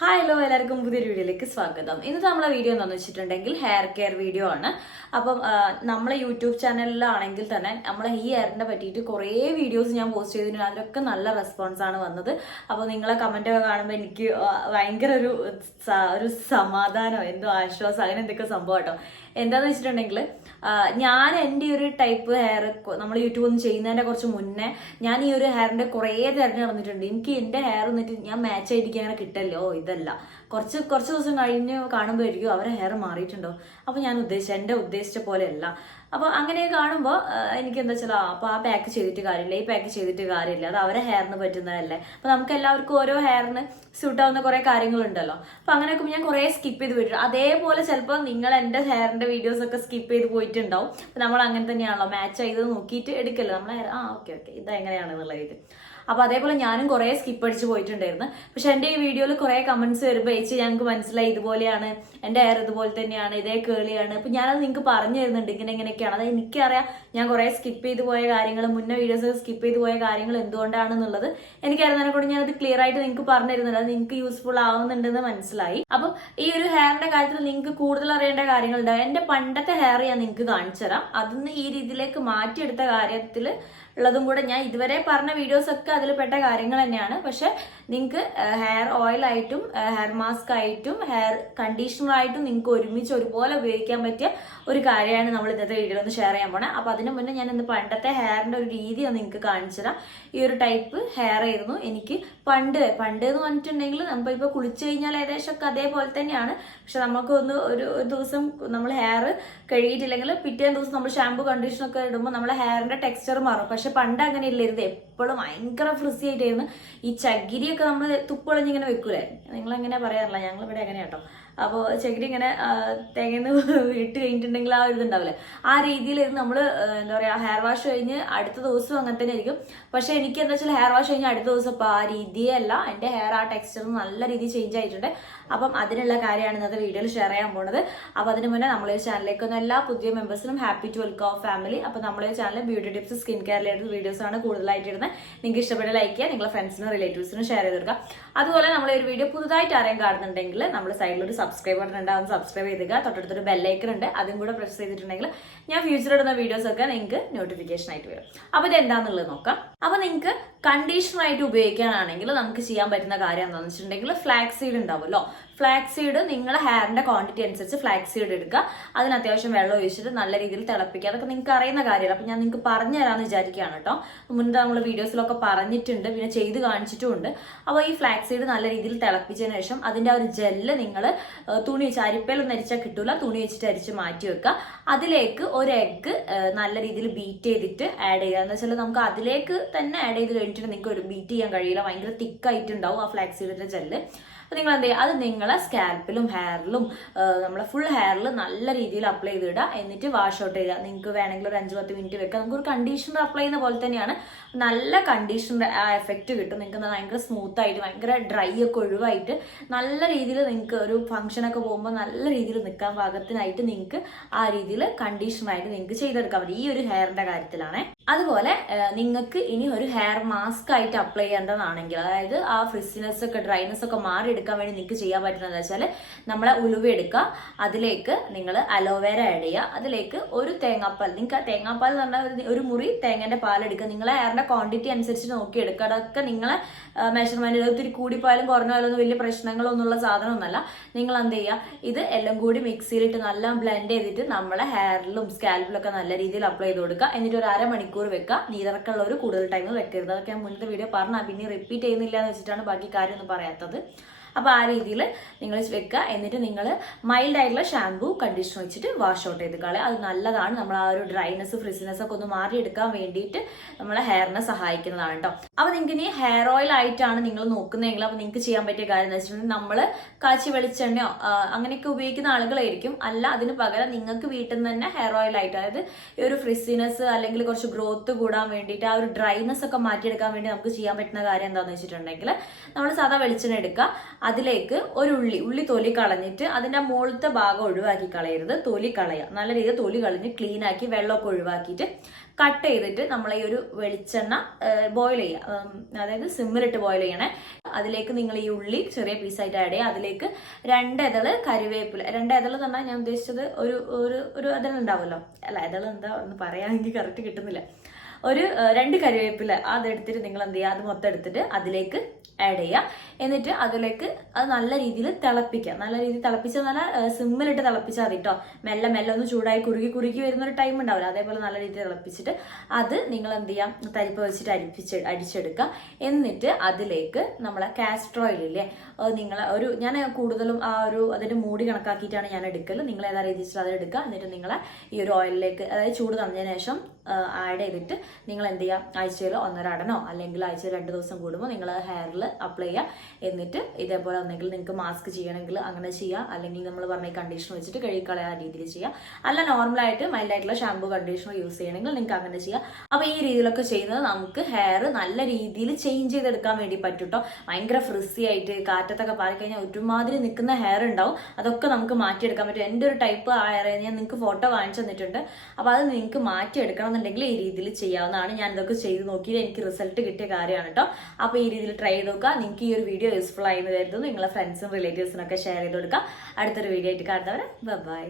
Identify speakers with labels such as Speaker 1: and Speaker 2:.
Speaker 1: Hi hello എല്ലാവർക്കും പുതിയൊരു വീഡിയോയിലേക്ക് സ്വാഗതം. ഇന്നത്തെ നമ്മളെ വീഡിയോ എന്താണെന്ന് വെച്ചിട്ടുണ്ടെങ്കിൽ ഹെയർ കെയർ വീഡിയോ ആണ്. അപ്പം നമ്മളെ യൂട്യൂബ് ചാനലിലാണെങ്കിൽ തന്നെ നമ്മളെ ഈ ഹെയറിനെ പറ്റിയിട്ട് കുറേ വീഡിയോസ് ഞാൻ പോസ്റ്റ് ചെയ്തിട്ടുണ്ട്. അതിലൊക്കെ നല്ല റെസ്പോൺസ് ആണ് വന്നത്. അപ്പോൾ നിങ്ങളെ കമന്റ് കാണുമ്പോൾ എനിക്ക് ഭയങ്കര ഒരു ഒരു സമാധാനം എന്തോ ആശ്വാസം അങ്ങനെ എന്തൊക്കെ സംഭവം കേട്ടോ. എന്താന്ന് വെച്ചിട്ടുണ്ടെങ്കിൽ ഞാൻ എന്റെ ഒരു ടൈപ്പ് ഹെയർ നമ്മൾ യൂട്യൂബ് ഒന്നും ചെയ്യുന്നതിന്റെ കുറച്ച് മുന്നേ ഞാൻ ഈ ഒരു ഹെയറിന്റെ കുറേ തിരഞ്ഞു നടന്നിട്ടുണ്ട്. എനിക്ക് എന്റെ ഹെയർ എന്നിട്ട് ഞാൻ മാച്ച് ആയിട്ട് അങ്ങനെ കിട്ടല്ലോ ഇതല്ല. കുറച്ച് കുറച്ച് ദിവസം കഴിഞ്ഞ് കാണുമ്പോഴായിരിക്കും അവരെ ഹെയർ മാറിയിട്ടുണ്ടോ? അപ്പോൾ ഞാൻ ഉദ്ദേശിച്ച എന്റെ ഉദ്ദേശിച്ച പോലെയല്ല. അപ്പോൾ അങ്ങനെ കാണുമ്പോൾ എനിക്ക് എന്താ വെച്ചാൽ അപ്പോൾ ആ പാക്ക് ചെയ്തിട്ട് കാര്യമില്ല. ഈ പാക്ക് ചെയ്തിട്ട് കാര്യമില്ല. അത് അവരെ ഹെയറിന് പറ്റുന്നതല്ലേ. അപ്പോൾ നമുക്ക് എല്ലാവർക്കും ഓരോ ഹെയറിന് സ്യൂട്ട് ആവുന്ന കുറേ കാര്യങ്ങളുണ്ടല്ലോ. അപ്പോൾ അങ്ങനെയൊക്കെ ഞാൻ കുറേ സ്കിപ്പ് ചെയ്ത് പോയിട്ടുണ്ട്. അതേപോലെ ചിലപ്പോൾ നിങ്ങൾ എന്റെ ഹെയറിന്റെ വീഡിയോസ് ഒക്കെ സ്കിപ്പ് ചെയ്ത് പോയിട്ടുണ്ടാവും. അപ്പോൾ നമ്മൾ അങ്ങനെ തന്നെയാണല്ലോ മാച്ച് ചെയ്ത് നോക്കിയിട്ട് എടുക്കല്ലോ? നമ്മളെ ആ ഓക്കെ ഓക്കെ ഇത് എങ്ങനെയാണെന്നുള്ള ഇത്. അപ്പോൾ അതേപോലെ ഞാനും കുറേ സ്കിപ്പ് അടിച്ച് പോയിട്ടുണ്ടായിരുന്നു. പക്ഷെ എന്റെ ഈ വീഡിയോയിൽ കുറേ കമൻസ് വരുമ്പോൾ ചേച്ചി ഞങ്ങൾക്ക് മനസ്സിലായി ഇതുപോലെയാണ്. എന്റെ ഹെയർ ഇതുപോലെ തന്നെയാണ് ഇതേ കേളിയാണ് അപ്പോൾ ഞാനത് നിങ്ങൾക്ക് പറഞ്ഞു തരുന്നുണ്ട് ഇങ്ങനെ ഇങ്ങനെയൊക്കെയാണ്. അത് എനിക്കറിയാം ഞാൻ കുറേ സ്കിപ്പ് ചെയ്ത് പോയ കാര്യങ്ങൾ മുന്നേ വീഡിയോസ് സ്കിപ്പ് ചെയ്ത് പോയ കാര്യങ്ങൾ എന്തുകൊണ്ടാണെന്നുള്ളത്. എനിക്കറിയുന്നതിനെ കൂടി ഞാനത് ക്ലിയർ ആയിട്ട് നിങ്ങൾക്ക് പറഞ്ഞു തരുന്നുണ്ട്. അത് നിങ്ങൾക്ക് യൂസ്ഫുൾ ആവുന്നുണ്ടെന്ന് മനസ്സിലായി. അപ്പം ഈ ഒരു ഹെയറിന്റെ കാര്യത്തിൽ നിങ്ങൾക്ക് കൂടുതൽ അറിയേണ്ട കാര്യങ്ങളുണ്ടാവും എന്റെ പണ്ടത്തെ ഹെയർ ഞാൻ നിങ്ങൾക്ക് കാണിച്ചു തരാം. അതിന്ന് ഈ രീതിയിലേക്ക് മാറ്റിയെടുത്ത കാര്യത്തിൽ ഉള്ളതും കൂടെ ഞാൻ ഇതുവരെ പറഞ്ഞ വീഡിയോസ് ഒക്കെ അതിൽ പെട്ട കാര്യങ്ങൾ തന്നെയാണ്. പക്ഷെ നിങ്ങൾക്ക് ഹെയർ ഓയിൽ ആയിട്ടും ഹെയർ മാസ്ക് ആയിട്ടും ഹെയർ കണ്ടീഷണർ ആയിട്ടും നിങ്ങൾക്ക് ഒരുമിച്ച് ഒരുപോലെ ഉപയോഗിക്കാൻ പറ്റിയ ഒരു കാര്യമാണ് നമ്മൾ ഇന്നത്തെ വീഡിയോയിൽ ഒന്ന് ഷെയർ ചെയ്യാൻ പോണേ. അപ്പോൾ അതിന് മുന്നേ ഞാൻ ഇന്ന് പണ്ടത്തെ ഹെയറിന്റെ ഒരു രീതി ഒന്ന് നിങ്ങൾക്ക് കാണിച്ചു തരാം. ഈ ഒരു ടൈപ്പ് ഹെയർ ആയിരുന്നു. എനിക്ക് പണ്ട് പണ്ട് എന്ന് പറഞ്ഞിട്ടുണ്ടെങ്കിൽ നമ്മൾ ഇപ്പൊ കുളിച്ചു കഴിഞ്ഞാൽ ഏകദേശം ഒക്കെ അതേപോലെ തന്നെയാണ്. പക്ഷെ നമുക്ക് ഒന്ന് ഒരു ഒരു ദിവസം നമ്മൾ ഹെയർ കഴുകിയിട്ടില്ലെങ്കിൽ പിറ്റേ ദിവസം നമ്മൾ ഷാമ്പു കണ്ടീഷണർ ഒക്കെ ഇടുമ്പോൾ നമ്മളെ ഹെയറിന്റെ ടെക്സ്ചർ മാറും. പക്ഷെ പണ്ട് അങ്ങനെ ഇല്ലായിരുന്നു. എപ്പോഴും ഭയങ്കര ഫ്രിസി ആയിട്ടായിരുന്നു ഈ ചകിരിയൊക്കെ നമ്മൾ തുപ്പളഞ്ഞിങ്ങനെ വെക്കൂലേ? നിങ്ങൾ അങ്ങനെ പറയാറില്ല? ഞങ്ങൾ ഇവിടെ അങ്ങനെ കേട്ടോ അപ്പോൾ ചകിരി ഇങ്ങനെ തേങ്ങന്ന് ഇട്ട് കഴിഞ്ഞിട്ടുണ്ടെങ്കിൽ ആ ഒരു ഇതുണ്ടാവില്ലേ ആ രീതിയിലായിരുന്നു നമ്മൾ എന്താ പറയുക ഹെയർ വാഷ് കഴിഞ്ഞ് അടുത്ത ദിവസവും അങ്ങനെ തന്നെ ആയിരിക്കും. പക്ഷേ എനിക്ക് എന്താ വെച്ചാൽ ഹെയർ വാഷ് കഴിഞ്ഞ് അടുത്ത ദിവസം അപ്പോൾ ആ രീതിയല്ല എന്റെ ഹെയർ ആ ടെക്സ്ചർ നല്ല രീതിയിൽ ചേഞ്ച് ആയിട്ടുണ്ട്. അപ്പം അതിനുള്ള കാര്യമാണ് ഇന്നത്തെ വീഡിയോയിൽ ഷെയർ ചെയ്യാൻ പോകുന്നത്. അപ്പോൾ അതിന് മുന്നേ നമ്മളെ ചാനലിലേക്ക് ഒന്ന് എല്ലാ പുതിയ മെമ്പേഴ്സിനും ഹാപ്പി ടു വെൽക്കം ഫാമിലി അപ്പോൾ നമ്മളെ channel beauty tips skin care related വീഡിയോസാണ് കൂടുതലായിട്ട് ഇടുന്നത് നിങ്ങൾക്ക് ഇഷ്ടപ്പെട്ട ലൈക്ക് ചെയ്യുക നിങ്ങളുടെ ഫ്രണ്ട്സിനും റിലേറ്റീവ്സിനും ഷെയർ ചെയ്ത് കൊടുക്കുക. അതുപോലെ നമ്മൾ ഒരു വീഡിയോ പുതുതായിട്ട് ആരെയും കാണുന്നുണ്ടെങ്കിൽ നമ്മൾ സൈഡിൽ ഒരു സബ്സ്ക്രൈബ് ബട്ടൺ ഉണ്ടാവും സബ്സ്ക്രൈബ് ചെയ്തുക തൊട്ടടുത്തൊരു ബെല്ലൈക്കൺ ഉണ്ട് അതും കൂടെ പ്രസ് ചെയ്തിട്ടുണ്ടെങ്കിൽ ഞാൻ ഫ്യൂച്ചർ ഇടുന്ന വീഡിയോസ് ഒക്കെ നിങ്ങൾക്ക് നോട്ടിഫിക്കേഷൻ ആയിട്ട് വരും. അപ്പോൾ ഇത് എന്താണെന്നുള്ളത് നോക്കാം. അപ്പോൾ നിങ്ങൾക്ക് കണ്ടീഷണറായിട്ട് ഉപയോഗിക്കാനാണെങ്കിൽ നമുക്ക് ചെയ്യാൻ പറ്റുന്ന കാര്യം എന്താണെന്ന് വെച്ചിട്ടുണ്ടെങ്കിൽ ഫ്ലാക്സ് സീഡ് ഉണ്ടാവുമല്ലോ. ഫ്ലാക്സ് സീഡ് നിങ്ങളുടെ ഹെയറിന്റെ ക്വാണ്ടിറ്റി അനുസരിച്ച് ഫ്ലാക്സ് സീഡ് എടുക്കുക. അതിന് അത്യാവശ്യം വെള്ളം ഒഴിച്ചിട്ട് നല്ല രീതിയിൽ തിളപ്പിക്കുക. അതൊക്കെ നിങ്ങൾക്ക് അറിയുന്ന കാര്യമല്ല. അപ്പം ഞാൻ നിങ്ങൾക്ക് പറഞ്ഞു തരാമെന്ന് വിചാരിക്കുകയാണ് കേട്ടോ. മുൻപ് നമ്മൾ വീഡിയോസിലൊക്കെ പറഞ്ഞിട്ടുണ്ട്. പിന്നെ ചെയ്ത് കാണിച്ചിട്ടുമുണ്ട്. അപ്പോൾ ഈ ഫ്ലാക്സ് സീഡ് നല്ല രീതിയിൽ തിളപ്പിച്ചതിന് ശേഷം അതിന്റെ ആ ഒരു ജെല്ല് നിങ്ങൾ തുണി വെച്ച് അരിപ്പയിലൊന്നും അരിച്ചാൽ കിട്ടൂല. തുണി വെച്ചിട്ട് അരിച്ച് മാറ്റി വെക്കുക. അതിലേക്ക് ഒരു എഗ്ഗ് നല്ല രീതിയിൽ ബീറ്റ് ചെയ്തിട്ട് ആഡ് ചെയ്യുക. എന്ന് വെച്ചാൽ നമുക്ക് അതിലേക്ക് തന്നെ ആഡ് ചെയ്ത് കഴിഞ്ഞിട്ട് നിങ്ങൾക്ക് ഒരു ബീറ്റ് ചെയ്യാൻ കഴിയില്ല. ഭയങ്കര തിക്കായിട്ടുണ്ടാവും ആ ഫ്ലാക്സ് സീഡിന്റെ ജെല്ല് അപ്പോൾ നിങ്ങൾ എന്ത് ചെയ്യുക? അത് നിങ്ങളെ സ്കാൽപ്പിലും ഹെയറിലും നമ്മളെ ഫുൾ ഹെയറിൽ നല്ല രീതിയിൽ അപ്ലൈ ചെയ്തിടുക എന്നിട്ട് വാഷ് ഔട്ട് ചെയ്യുക. നിങ്ങൾക്ക് വേണമെങ്കിൽ ഒരു അഞ്ച് പത്ത് മിനിറ്റ് വെക്കാം. നമുക്ക് ഒരു കണ്ടീഷണർ അപ്ലൈ ചെയ്യുന്ന പോലെ തന്നെയാണ്. നല്ല കണ്ടീഷണർ ആ എഫക്റ്റ് കിട്ടും. നിങ്ങൾക്ക് ഭയങ്കര സ്മൂത്ത് ആയിട്ട് ഭയങ്കര ഡ്രൈ ഒക്കെ ഒഴിവായിട്ട് നല്ല രീതിയിൽ നിങ്ങൾക്ക് ഒരു ഫംഗ്ഷനൊക്കെ പോകുമ്പോൾ നല്ല രീതിയിൽ നിൽക്കാൻ പാകത്തിനായിട്ട് നിങ്ങൾക്ക് ആ രീതിയിൽ കണ്ടീഷണറായിട്ട് നിങ്ങൾക്ക് ചെയ്തെടുക്കാൻ പറ്റും. ഈ ഒരു ഹെയറിന്റെ കാര്യത്തിലാണ്. അതുപോലെ നിങ്ങൾക്ക് ഇനി ഒരു ഹെയർ മാസ്ക് ആയിട്ട് അപ്ലൈ ചെയ്യേണ്ടതാണെങ്കിൽ അതായത് ആ ഫ്രിസിനെസ് ഒക്കെ ഡ്രൈനെസ് ഒക്കെ മാറിയെടുക്കാൻ വേണ്ടി നിങ്ങൾക്ക് ചെയ്യാൻ പറ്റുന്നത് വെച്ചാൽ നമ്മളെ ഉലുവ എടുക്കുക അതിലേക്ക് നിങ്ങൾ അലോവേര ആഡ് ചെയ്യുക അതിലേക്ക് ഒരു തേങ്ങാപ്പാൽ നിങ്ങൾക്ക് തേങ്ങാപ്പാൽ എന്ന് പറഞ്ഞാൽ ഒരു- മുറി തേങ്ങേന്റെ പാലെടുക്കുക നിങ്ങളെ ഹെയറിന്റെ ക്വാണ്ടിറ്റി അനുസരിച്ച് നോക്കി എടുക്കുക. അതൊക്കെ നിങ്ങളെ മെഷർമെന്റ് ഒത്തിരി കൂടിപ്പോയാലും കുറഞ്ഞാലും വലിയ പ്രശ്നങ്ങളൊന്നും ഉള്ള സാധനമൊന്നുമല്ല. നിങ്ങൾ എന്ത് ചെയ്യുക ഇത് എല്ലാം കൂടി മിക്സിയിലിട്ട് നല്ല ബ്ലെൻഡ് ചെയ്തിട്ട് നമ്മളെ ഹെയറിലും സ്കാൽപ്പിലൊക്കെ നല്ല രീതിയിൽ അപ്ലൈ ചെയ്ത് കൊടുക്കുക. എന്നിട്ട് ഒരു അരമണിക്കൂർ വെക്കുക നീരിറക്കമുള്ളവർ കൂടുതൽ ടൈം വെക്കരുത്. അതൊക്കെ ഞാൻ മുന്നത്തെ വീഡിയോ പറഞ്ഞാൽ പിന്നെ റിപ്പീറ്റ് ചെയ്യുന്നില്ല എന്ന് വെച്ചിട്ടാണ് ബാക്കി കാര്യമൊന്നും പറയാത്തത്. അപ്പോൾ ആ രീതിയിൽ നിങ്ങൾ വെക്കുക. എന്നിട്ട് നിങ്ങൾ മൈൽഡ് ആയിട്ടുള്ള ഷാമ്പൂ കണ്ടീഷണർ വെച്ചിട്ട് വാഷ് ഔട്ട് ചെയ്ത് കളയുക. അത് നല്ലതാണ്. നമ്മൾ ആ ഒരു ഡ്രൈനെസ് ഫ്രിസിനെസ് ഒക്കെ ഒന്ന് മാറിയെടുക്കാൻ വേണ്ടിയിട്ട് നമ്മളെ ഹെയറിനെ സഹായിക്കുന്നതാണ് കേട്ടോ അപ്പോൾ നിങ്ങൾക്ക് ഇനി ഹെയർ ഓയിൽ ആയിട്ടാണ് നിങ്ങൾ നോക്കുന്നതെങ്കിൽ അപ്പോൾ നിങ്ങൾക്ക് ചെയ്യാൻ പറ്റിയ കാര്യം എന്ന് വെച്ചിട്ടുണ്ടെങ്കിൽ നമ്മൾ കാച്ചി വെളിച്ചെണ്ണയോ അങ്ങനെയൊക്കെ ഉപയോഗിക്കുന്ന ആളുകളായിരിക്കും. അല്ല അതിന് പകരം നിങ്ങൾക്ക് വീട്ടിൽ നിന്ന് തന്നെ ഹെയർ ഓയിൽ ആയിട്ട് അതായത് ഈ ഒരു ഫ്രിസിനെസ് അല്ലെങ്കിൽ കുറച്ച് ഗ്രോത്ത് കൂടാൻ വേണ്ടിയിട്ട് ആ ഒരു ഡ്രൈനെസ് ഒക്കെ മാറ്റിയെടുക്കാൻ വേണ്ടി നമുക്ക് ചെയ്യാൻ പറ്റുന്ന കാര്യം എന്താണെന്ന് വെച്ചിട്ടുണ്ടെങ്കിൽ നമ്മൾ സാധാ വെളിച്ചെണ്ണ എടുക്കുക. അതിലേക്ക് ഒരു ഉള്ളി ഉള്ളി തൊലി കളഞ്ഞിട്ട് അതിന്റെ മുകളിലത്തെ ഭാഗം ഒഴിവാക്കി കളയരുത്. തൊലി കളയുക. നല്ല രീതിയിൽ തൊലി കളഞ്ഞ് ക്ലീൻ ആക്കി വെള്ളമൊക്കെ ഒഴിവാക്കിയിട്ട് കട്ട് ചെയ്തിട്ട് നമ്മൾ ഈ ഒരു വെളിച്ചെണ്ണ ബോയിൽ ചെയ്യുക. അതായത് സിമ്മിലിട്ട് ബോയിൽ ചെയ്യണേ. അതിലേക്ക് നിങ്ങൾ ഈ ഉള്ളി ചെറിയ പീസായിട്ട് ആഡ് ചെയ്യുക. അതിലേക്ക് രണ്ട് ഇതൾ കരിവേപ്പില രണ്ട് ഇതൾ തന്നെ ഞാൻ ഉദ്ദേശിച്ചത് ഒരു ഒരു ഒരു ഇതൾ ഉണ്ടാവുമല്ലോ. അല്ല ഇതൾ എന്താ ഒന്ന് പറയാമെങ്കിൽ കറക്റ്റ് കിട്ടുന്നില്ല. ഒരു രണ്ട് കരുവേപ്പില അതെടുത്തിട്ട് നിങ്ങൾ എന്ത് ചെയ്യുക? അത് മൊത്തം എടുത്തിട്ട് അതിലേക്ക് ആഡ് ചെയ്യുക. എന്നിട്ട് അതിലേക്ക് അത് നല്ല രീതിയിൽ തിളപ്പിക്കുക. നല്ല രീതിയിൽ തിളപ്പിച്ചാൽ നല്ല സിമ്മിലിട്ട് തിളപ്പിച്ചാൽ മതി കേട്ടോ മെല്ലെ മെല്ലെ ഒന്ന് ചൂടായി കുറുകി കുറുകി വരുന്ന ഒരു ടൈം ഉണ്ടാവില്ല. അതേപോലെ നല്ല രീതിയിൽ തിളപ്പിച്ചിട്ട് അത് നിങ്ങൾ എന്ത് ചെയ്യാം? തരിപ്പ് വെച്ചിട്ട് അരിപ്പിച്ച് അടിച്ചെടുക്കുക എന്നിട്ട് അതിലേക്ക് നമ്മളെ അത് നിങ്ങൾ ഒരു ഞാൻ കൂടുതലും ആ ഒരു അതിന്റെ മൂടി കണക്കാക്കിയിട്ടാണ് ഞാൻ എടുക്കൽ നിങ്ങൾ ഏതാ രീതിയിൽ അത് എടുക്കുക. എന്നിട്ട് നിങ്ങൾ ഈ ഒരു ഓയിലിലേക്ക് അതായത് ചൂട് തന്നതിന് ശേഷം ആഡ് ചെയ്തിട്ട് നിങ്ങൾ എന്ത് ചെയ്യുക ആഴ്ചയിൽ ഒന്നരാടനോ അല്ലെങ്കിൽ ആഴ്ചയിൽ രണ്ട് ദിവസം കൂടുമ്പോൾ നിങ്ങൾ ഹെയറിൽ അപ്ലൈ ചെയ്യുക എന്നിട്ട് ഇതേപോലെ ഒന്നെങ്കിൽ നിങ്ങൾക്ക് മാസ്ക് ചെയ്യണമെങ്കിൽ അങ്ങനെ ചെയ്യുക അല്ലെങ്കിൽ നമ്മൾ പറഞ്ഞ കണ്ടീഷണർ വെച്ചിട്ട് കഴുകിക്കളയാ രീതിയിൽ ചെയ്യുക അല്ല നോർമലായിട്ട് മൈൽഡ് ആയിട്ടുള്ള ഷാമ്പു കണ്ടീഷണർ യൂസ് ചെയ്യണമെങ്കിൽ നിങ്ങൾക്ക് അങ്ങനെ ചെയ്യാം. അപ്പോൾ ഈ രീതിയിലൊക്കെ ചെയ്യുന്നത് നമുക്ക് ഹെയർ നല്ല രീതിയിൽ ചേഞ്ച് ചെയ്തെടുക്കാൻ വേണ്ടി പറ്റും കേട്ടോ ഭയങ്കര ഫ്രിസി ആയിട്ട് കാറ്റത്തൊക്കെ പാറിക്കഴിഞ്ഞാൽ ഒരുമാതിരി നിൽക്കുന്ന ഹെയർ ഉണ്ടാവും. അതൊക്കെ നമുക്ക് മാറ്റിയെടുക്കാൻ പറ്റും. എന്റെ ഒരു ടൈപ്പ് ഹെയർ ഞാൻ നിങ്ങൾക്ക് ഫോട്ടോ കാണിച്ചു തന്നിട്ടുണ്ട്. അപ്പോൾ അത് നിങ്ങൾക്ക് മാറ്റിയെടുക്കണം എന്നുണ്ടെങ്കിൽ ഈ രീതിയിൽ ചെയ്യാവുന്നതാണ്. ഞാൻ ഇതൊക്കെ ചെയ്ത് നോക്കിയിട്ട് എനിക്ക് റിസൾട്ട് കിട്ടിയ കാര്യമാണ് കേട്ടോ അപ്പോൾ ഈ രീതിയിൽ ട്രൈ ചെയ്ത് നോക്കുക നിങ്ങൾക്ക് ഈ ഒരു വീഡിയോ യൂസ്ഫുൾ ആയി വരുന്നു കരുതുന്നു. നിങ്ങളെ ഫ്രണ്ട്സും റിലേറ്റീവ്സിനൊക്കെ ഷെയർ ചെയ്ത് കൊടുക്കുക അടുത്തൊരു വീഡിയോ ആയിട്ട് കാണുന്നവരെ ബൈ